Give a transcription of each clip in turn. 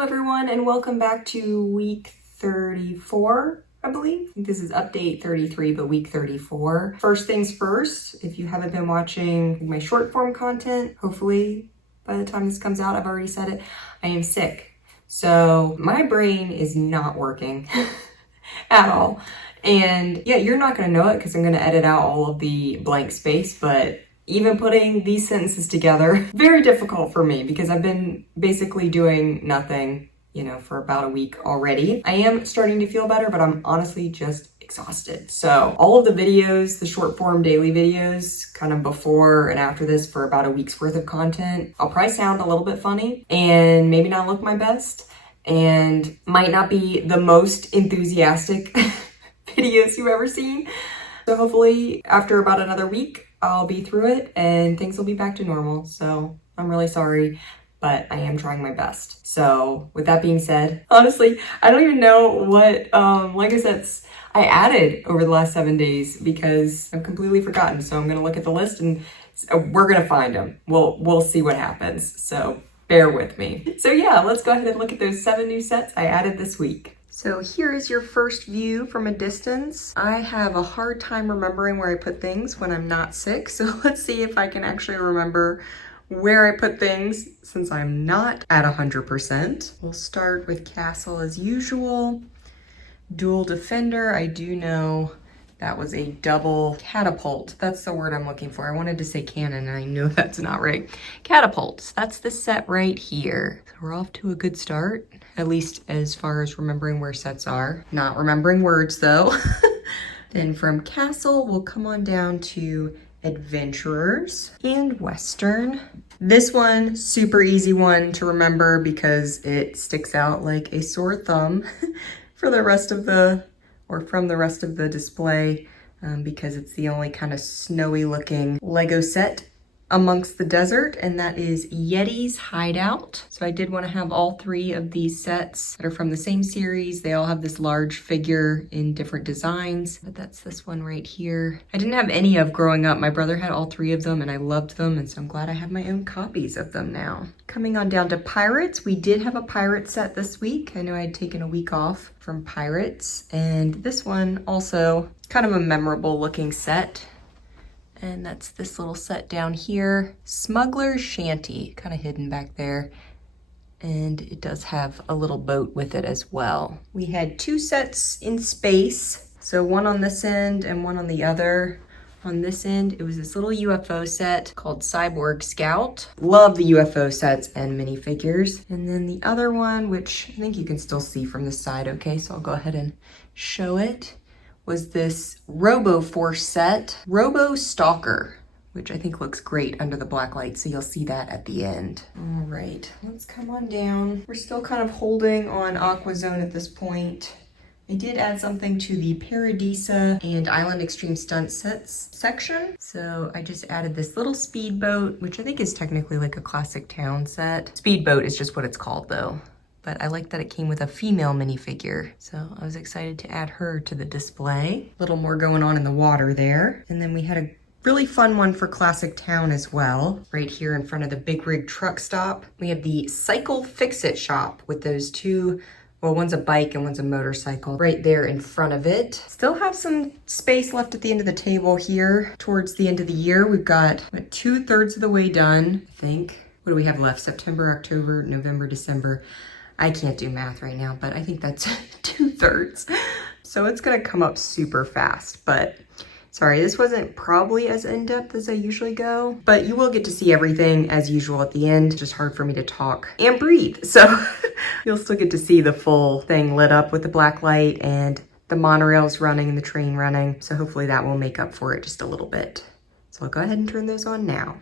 Hello everyone and welcome back to week 34, I believe. I think this is update 33, but week 34. First things first, if you haven't been watching my short form content, hopefully by the time this comes out, I've already said it, I am sick. So my brain is not working at all. And yeah, you're not gonna know it because I'm gonna edit out all of the blank space, but even putting these sentences together, very difficult for me because I've been basically doing nothing, for about a week already. I am starting to feel better, but I'm honestly just exhausted. So all of the videos, the short form daily videos, kind of before and after this for about a week's worth of content, I'll probably sound a little bit funny and maybe not look my best and might not be the most enthusiastic videos you've ever seen. So hopefully after about another week, I'll be through it and things will be back to normal. So I'm really sorry, but I am trying my best. So with that being said, honestly, I don't even know what legacy I added over the last 7 days because I've completely forgotten. So I'm gonna look at the list and we're gonna find them. We'll see what happens. So bear with me. So yeah, let's go ahead and look at those 7 new sets I added this week. So here is your first view from a distance. I have a hard time remembering where I put things when I'm not sick. So let's see if I can actually remember where I put things since I'm not at 100%. We'll start with Castle as usual. Dual Defender, I do know that was a double catapult. That's the word I'm looking for. I wanted to say cannon and I know that's not right. Catapults, that's the set right here. So we're off to a good start, at least as far as remembering where sets are. Not remembering words though. Then from Castle, we'll come on down to Adventurers and Western. This one, super easy one to remember because it sticks out like a sore thumb for the rest of the from the rest of the display because it's the only kind of snowy looking Lego set amongst the desert, and that is Yeti's Hideout. So I did want to have all 3 of these sets that are from the same series. They all have this large figure in different designs, but that's this one right here. I didn't have any of growing up. My brother had all 3 of them and I loved them, and so I'm glad I have my own copies of them now. Coming on down to Pirates, we did have a pirate set this week. I know I had taken a week off from Pirates, and this one also kind of a memorable looking set. And that's this little set down here, Smuggler's Shanty, kind of hidden back there. And it does have a little boat with it as well. We had 2 sets in space. So one on this end and one on the other. On this end, it was this little UFO set called Cyborg Scout. Love the UFO sets and minifigures. And then the other one, which I think you can still see from the side, okay? So I'll go ahead and show it. Was this Robo Force set, Robo Stalker, which I think looks great under the black light, so you'll see that at the end. All right, let's come on down. We're still kind of holding on Aqua Zone at this point. I did add something to the Paradisa and Island Extreme Stunt sets section. So I just added this little speedboat, which I think is technically like a classic town set. Speedboat is just what it's called though. But I like that it came with a female minifigure. So I was excited to add her to the display. A little more going on in the water there. And then we had a really fun one for Classic Town as well. Right here in front of the Big Rig truck stop. We have the Cycle Fix-It shop with those 2, well, one's a bike and one's a motorcycle right there in front of it. Still have some space left at the end of the table here towards the end of the year. We've got 2/3 of the way done, I think. What do we have left? September, October, November, December. I can't do math right now, but I think that's 2/3. So it's gonna come up super fast, but sorry, this wasn't probably as in-depth as I usually go, but you will get to see everything as usual at the end. It's just hard for me to talk and breathe. So you'll still get to see the full thing lit up with the black light and the monorails running and the train running. So hopefully that will make up for it just a little bit. So I'll go ahead and turn those on now.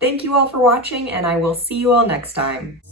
Thank you all for watching, and I will see you all next time.